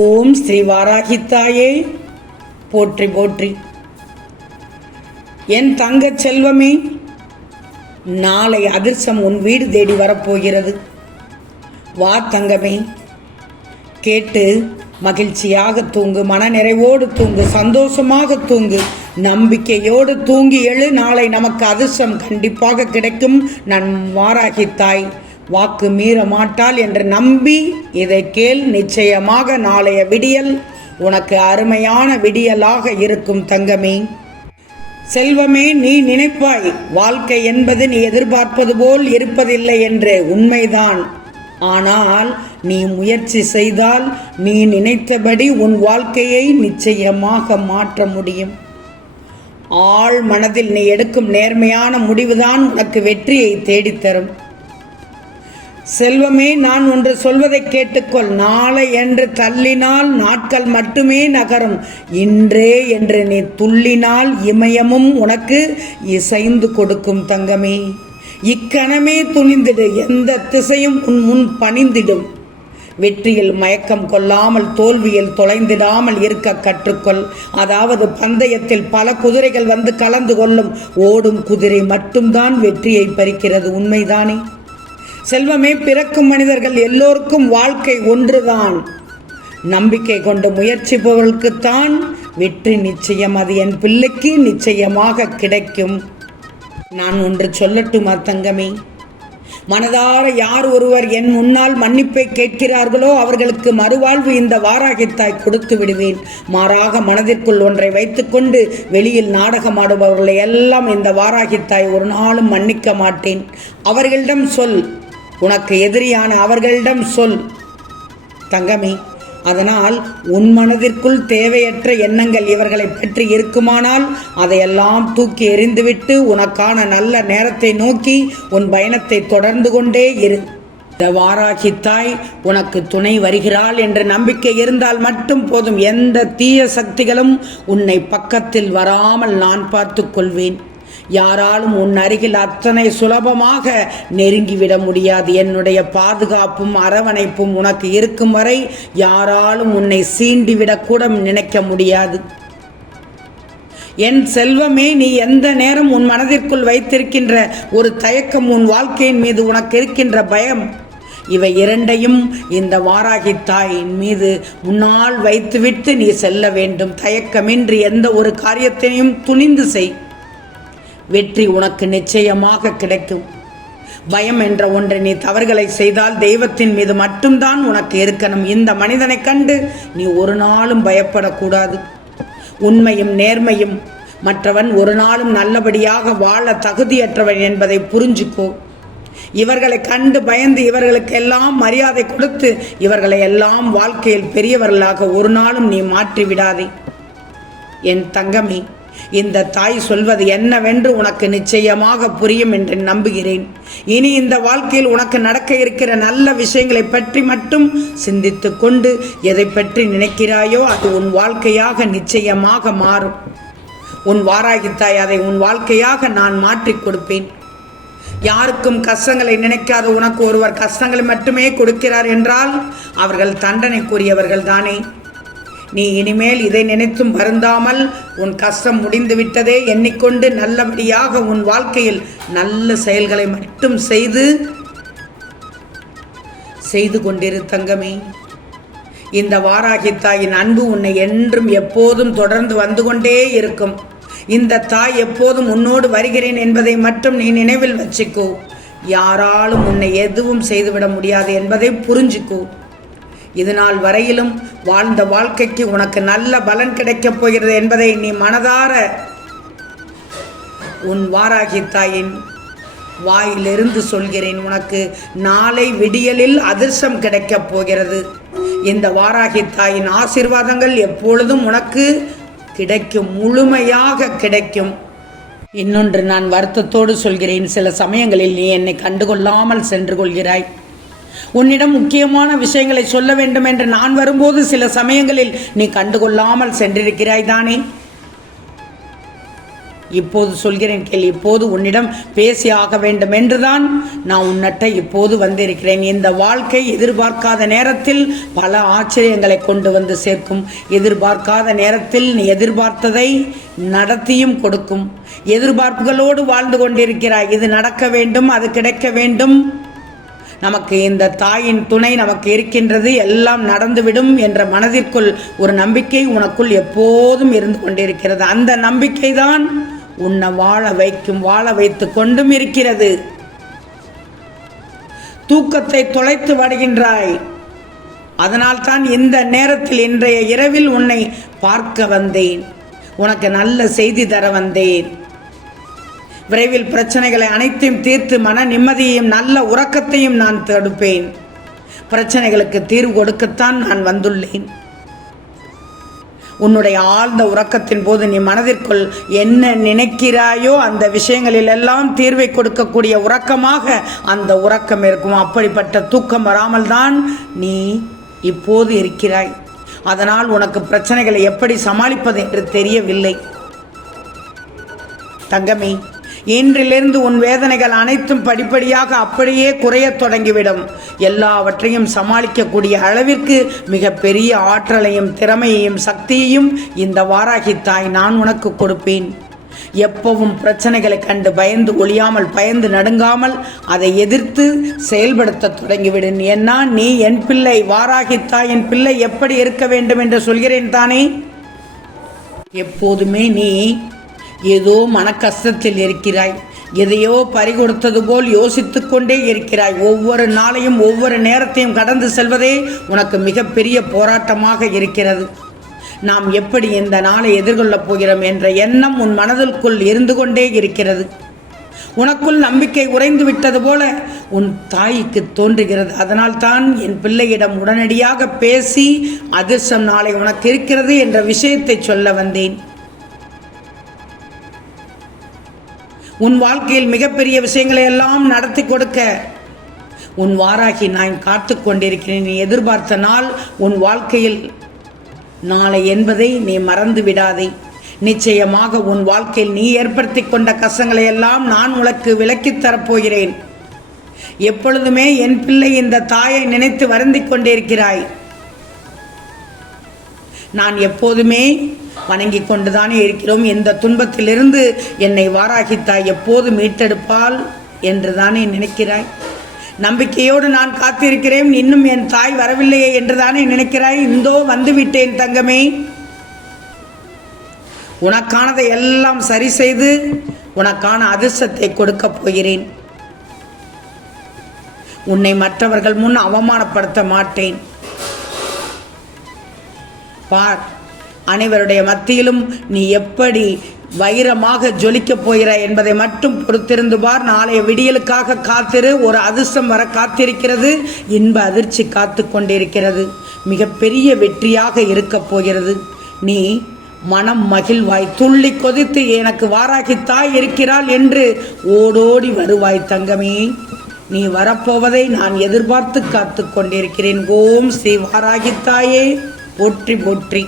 ஓம் ஸ்ரீ வாராகித்தாயே. போற்றி போற்றி. என் தங்கச் செல்வமே நாளை அதிர்ஷ்டம் உன் வீடு தேடி வரப்போகிறது. வா தங்கமே கேட்டு மகிழ்ச்சியாக தூங்கு மனநிறைவோடு தூங்கு சந்தோஷமாக தூங்கு நம்பிக்கையோடு தூங்கி எழு நாளை நமக்கு அதிர்ஷ்டம் கண்டிப்பாக கிடைக்கும் நன் வாராகி தாய் வாக்கு மீற மாட்டாள் என்று நம்பி இதை கேள் நிச்சயமாக நாளைய விடியல். உனக்கு அருமையான விடியலாக இருக்கும் தங்கமே. செல்வமே நீ நினைப்பாய் வாழ்க்கை என்பது நீ எதிர்பார்ப்பது போல் இருப்பதில்லை என்று உண்மைதான். ஆனால் நீ முயற்சி செய்தால் நீ நினைத்தபடி உன் வாழ்க்கையை நிச்சயமாக மாற்ற முடியும். ஆழ் மனதில் நீ எடுக்கும் நேர்மையான முடிவுதான் உனக்கு வெற்றியை தேடித்தரும். செல்வமே நான் ஒன்று சொல்வதை கேட்டுக்கொள். நாளை என்று தள்ளினால் நாட்கள் மட்டுமே நகரும். இன்றே என்று நீ துள்ளினால் இமயமும் உனக்கு இசைந்து கொடுக்கும் தங்கமே. இக்கணமே துணிந்திடு எந்த திசையும் உன் முன் பணிந்திடும். வெற்றியில் மயக்கம் கொள்ளாமல் தோல்வியில் தொலைந்திடாமல் இருக்க கற்றுக்கொள். அதாவது பந்தயத்தில் பல குதிரைகள் வந்து கலந்து கொள்ளும். ஓடும் குதிரை மட்டும்தான் வெற்றியை பறிக்கிறது. உண்மைதானே? செல்வமே பிறக்கும் மனிதர்கள் எல்லோருக்கும் வாழ்க்கை ஒன்றுதான். நம்பிக்கை கொண்டு முயற்சிப்பவர்களுக்குத்தான் வெற்றி நிச்சயம். அது என் பிள்ளைக்கு நிச்சயமாக கிடைக்கும். நான் ஒன்று சொல்லட்டுமா தங்கமே? மனதார யார் ஒருவர் என் முன்னால் மன்னிப்பை கேட்கிறார்களோ அவர்களுக்கு மறுவாழ்வு இந்த வாராகித்தாய் கொடுத்து விடுவேன். மாறாக மனதிற்குள் ஒன்றை வைத்துக்கொண்டு வெளியில் நாடகமாடுபவர்களை எல்லாம் இந்த வாராகித்தாய் ஒரு நாளும் மன்னிக்க மாட்டேன். அவர்களிடம் சொல் உனக்கு எதிரியான அவர்களிடம் சொல். தங்கமே அதனால் உன் மனதிற்குள் தேவையற்ற எண்ணங்கள் இவர்களை பற்றி இருக்குமானால் அதையெல்லாம் தூக்கி எறிந்துவிட்டு உனக்கான நல்ல நேரத்தை நோக்கி உன் பயணத்தை தொடர்ந்து கொண்டே இரு. இந்த வாராகி தாய் உனக்கு துணை வருகிறாள் என்ற நம்பிக்கை இருந்தால் மட்டும் போதும். எந்த தீய சக்திகளும் உன்னை பக்கத்தில் வராமல் நான் பார்த்து கொள்வேன். யாராலும் உன் அருகில் அத்தனை சுலபமாக நெருங்கிவிட முடியாது. என்னுடைய பாதுகாப்பும் அரவணைப்பும் உனக்கு இருக்கும் வரை யாராலும் உன்னை சீண்டிவிடக்கூட நினைக்க முடியாது. என் செல்வமே நீ எந்த நேரம் உன் மனதிற்குள் வைத்திருக்கின்ற ஒரு தயக்கம் உன் வாழ்க்கையின் மீது உனக்கு இருக்கின்ற பயம்? இவை இரண்டையும் இந்த வாராகி தாயின் மீது முன்னால் வைத்துவிட்டு நீ செல்ல வேண்டும். தயக்கமின்றி எந்த ஒரு காரியத்தையும் துணிந்து செய். வெற்றி உனக்கு நிச்சயமாக கிடைக்கும். பயம் என்ற ஒன்றை நீ தவறுகளை செய்தால் தெய்வத்தின் மீது மட்டும்தான் உனக்கு இருக்கணும். இந்த மனிதனை கண்டு நீ ஒரு நாளும் பயப்படக்கூடாது. உண்மையும் நேர்மையும் மற்றவன் ஒரு நாளும் நல்லபடியாக வாழ தகுதியற்றவன் என்பதை புரிஞ்சுக்கோ. இவர்களை கண்டு பயந்து இவர்களுக்கு எல்லாம் மரியாதை கொடுத்து இவர்களை எல்லாம் வாழ்க்கையில் பெரியவர்களாக ஒரு நாளும் நீ மாற்றி விடாதே என் தங்கமே இந்த தாய் சொல்வது என்னவென்று உனக்கு நிச்சயமாக புரியும் என்று நம்புகிறேன். இனி இந்த வாழ்க்கையில் உனக்கு நடக்க இருக்கிற நல்ல விஷயங்களை பற்றி மட்டும் சிந்தித்து கொண்டு எதை பற்றி நினைக்கிறாயோ அது உன் வாழ்க்கையாக நிச்சயமாக மாறும். உன் வாராகித்தாய் அதை உன் வாழ்க்கையாக நான் மாற்றி கொடுப்பேன். யாருக்கும் கஷ்டங்களை நினைக்காத உனக்கு ஒருவர் கஷ்டங்களை மட்டுமே கொடுக்கிறார் என்றால் அவர்கள் தண்டனைக்குரியவர்கள் தானே. நீ இனிமேல் இதை நினைத்தும் வருந்தாமல் உன் கஷ்டம் முடிந்துவிட்டதே எண்ணிக்கொண்டு நல்லபடியாக உன் வாழ்க்கையில் நல்ல செயல்களை மட்டும் செய்து செய்து கொண்டிரு தங்கமே. இந்த வாராகி தாயின் அன்பு உன்னை என்றும் எப்போதும் தொடர்ந்து வந்து கொண்டே இருக்கும். இந்த தாய் எப்போதும் உன்னோடு வருகிறேன் என்பதை மட்டும் நீ நினைவில் வச்சுக்கோ. யாராலும் உன்னை எதுவும் செய்துவிட முடியாது என்பதை புரிஞ்சுக்கோ. இது நாள் வரையிலும் வாழ்ந்த வாழ்க்கைக்கு உனக்கு நல்ல பலன் கிடைக்கப் போகிறது என்பதை நீ மனதார உன் வாராகி தாயின் வாயிலிருந்து சொல்கிறேன். உனக்கு நாளை விடியலில் அதிர்ஷ்டம் கிடைக்கப் போகிறது. இந்த வாராகி தாயின் ஆசிர்வாதங்கள் எப்பொழுதும் உனக்கு கிடைக்கும் முழுமையாக கிடைக்கும். இன்னொன்று நான் வருத்தத்தோடு சொல்கிறேன். சில சமயங்களில் நீ என்னை கண்டுகொள்ளாமல் சென்று கொள்கிறாய். உன்னிடம் முக்கியமான விஷயங்களை சொல்ல வேண்டும் என்று நான் வரும்போது சில சமயங்களில் நீ கண்டுகொள்ளாமல் சென்றிருக்கிறாய் தானே? இப்போது சொல்கிறேன் கேள் இப்போது உன்னிடம் பேசி ஆக வேண்டும் என்றுதான் நான் உன்னட்ட இப்போது வந்திருக்கிறேன். இந்த வாழ்க்கை எதிர்பார்க்காத நேரத்தில் பல ஆச்சரியங்களை கொண்டு வந்து சேர்க்கும். எதிர்பார்க்காத நேரத்தில் நீ எதிர்பார்த்ததை நடத்தியும் கொடுக்கும். எதிர்பார்ப்புகளோடு வாழ்ந்து கொண்டிருக்கிறாய். இது நடக்க வேண்டும் அது கிடைக்க வேண்டும். நமக்கு இந்த தாயின் துணை நமக்கு இருக்கின்றது எல்லாம் நடந்துவிடும் என்ற மனதிற்குள் ஒரு நம்பிக்கை உனக்குள் எப்போதும் இருந்து கொண்டிருக்கிறது. அந்த நம்பிக்கை தான் உன்னை வாழ வைக்கும் வாழ வைத்து கொண்டும் இருக்கிறது. தூக்கத்தை தொலைத்து வருகின்றாய். அதனால்தான் இந்த நேரத்தில் இன்றைய இரவில் உன்னை பார்க்க வந்தேன். உனக்கு நல்ல செய்தி தர வந்தேன். விரைவில் பிரச்சனைகளை அனைத்தையும் தீர்த்து மன நிம்மதியையும் நல்ல உறக்கத்தையும் நான் தடுப்பேன். பிரச்சனைகளுக்கு தீர்வு கொடுக்கத்தான் நான் வந்துள்ளேன். உன்னுடைய ஆழ்ந்த உறக்கத்தின் போது நீ மனதிற்குள் என்ன நினைக்கிறாயோ அந்த விஷயங்களில் எல்லாம் தீர்வை கொடுக்கக்கூடிய உறக்கமாக அந்த உறக்கம் இருக்கும்? அப்படிப்பட்ட தூக்கம் வராமல் தான் நீ இப்போது இருக்கிறாய். அதனால் உனக்கு பிரச்சனைகளை எப்படி சமாளிப்பது என்று தெரியவில்லை. தங்கமே இன்றிலிருந்து உன் வேதனைகள் அனைத்தும் படிப்படியாக அப்படியே குறையத் தொடங்கிவிடும். எல்லாவற்றையும் சமாளிக்கக்கூடிய அளவிற்கு மிகப்பெரிய ஆற்றலையும் திறமையையும் சக்தியையும் இந்த வாராகி தாய் நான் உனக்கு கொடுப்பேன். எப்பவும் பிரச்சனைகளை கண்டு பயந்து ஒழியாமல் பயந்து நடுங்காமல் அதை எதிர்த்து செயல்படுத்த தொடங்கிவிடும் ஏன்னா நீ என் பிள்ளை வாராகி தாய் என் பிள்ளை எப்படி இருக்க வேண்டும் என்று சொல்கிறேன் தானே? எப்போதுமே நீ ஏதோ மன கஷ்டத்தில் இருக்கிறாய். எதையோ பறிகொடுத்தது போல் யோசித்து கொண்டே இருக்கிறாய். ஒவ்வொரு நாளையும் ஒவ்வொரு நேரத்தையும் கடந்து செல்வதே உனக்கு மிகப்பெரிய போராட்டமாக இருக்கிறது. நாம் எப்படி இந்த நாளை எதிர்கொள்ளப் போகிறோம் என்ற எண்ணம் உன் மனதிற்குள் இருந்து கொண்டே இருக்கிறது. உனக்குள் நம்பிக்கை உறைந்து விட்டது போல உன் தாய்க்கு தோன்றுகிறது. அதனால்தான் என் பிள்ளையிடம் உடனடியாக பேசி அதிர்ஷ்டம் நாளை உனக்கு இருக்கிறது என்ற விஷயத்தை சொல்ல வந்தேன். உன் வாழ்க்கையில் மிகப்பெரிய விஷயங்களை எல்லாம் நடத்தி கொடுக்க. உன் வாராகி நான் காத்து கொண்டிருக்கிறேன். நீ எதிர்பார்த்த நாள் உன் வாழ்க்கையில் நாளை என்பதை நீ மறந்து விடாதே. நிச்சயமாக உன் வாழ்க்கையில் நீ ஏற்படுத்தி கொண்ட கஷ்டங்களை எல்லாம் நான் உனக்கு விலக்கித் தரப்போகிறேன் எப்பொழுதுமே என் பிள்ளை இந்த தாயை நினைத்து வருந்திக் கொண்டிருக்கிறாய். நான் எப்போதுமே வணங்கி கொண்டுதானே இருக்கிறோம். இந்த துன்பத்திலிருந்து என்னை வாராகித்தாய்? எப்போது மீட்டெடுப்பாள் என்று தானே நினைக்கிறாய். நம்பிக்கையோடு நான் காத்திருக்கிறேன். இன்னும் என் தாய் வரவில்லையே என்று தானே நினைக்கிறாய். இந்தோ வந்துவிட்டேன் தங்கமே. உனக்கானதை எல்லாம் சரி செய்து உனக்கான அதிர்ஷ்டத்தை கொடுக்கப் போகிறேன். உன்னை மற்றவர்கள் முன் அவமானப்படுத்த மாட்டேன். பார் அனைவருடைய மத்தியிலும் நீ எப்படி வைரமாக ஜொலிக்கப் போகிறாய் என்பதை மட்டும் பொறுத்திருந்து பார். நாளைய விடியலுக்காக காத்திரு. ஒரு அதிர்ஷ்டம் வர காத்திருக்கிறது. இன்ப அதிர்ச்சி காத்து கொண்டிருக்கிறது. மிகப்பெரிய வெற்றியாக இருக்கப் போகிறது. நீ மனம் மகிழ்வாய். துள்ளி கொதித்து எனக்கு வாராகித்தாய் இருக்கிறாள் என்று ஓடோடி வருவாய் தங்கமே. நீ வரப்போவதை நான் எதிர்பார்த்து காத்து கொண்டிருக்கிறேன். ஓம் ஸ்ரீ வாராகித்தாயே போற்றி போற்றி.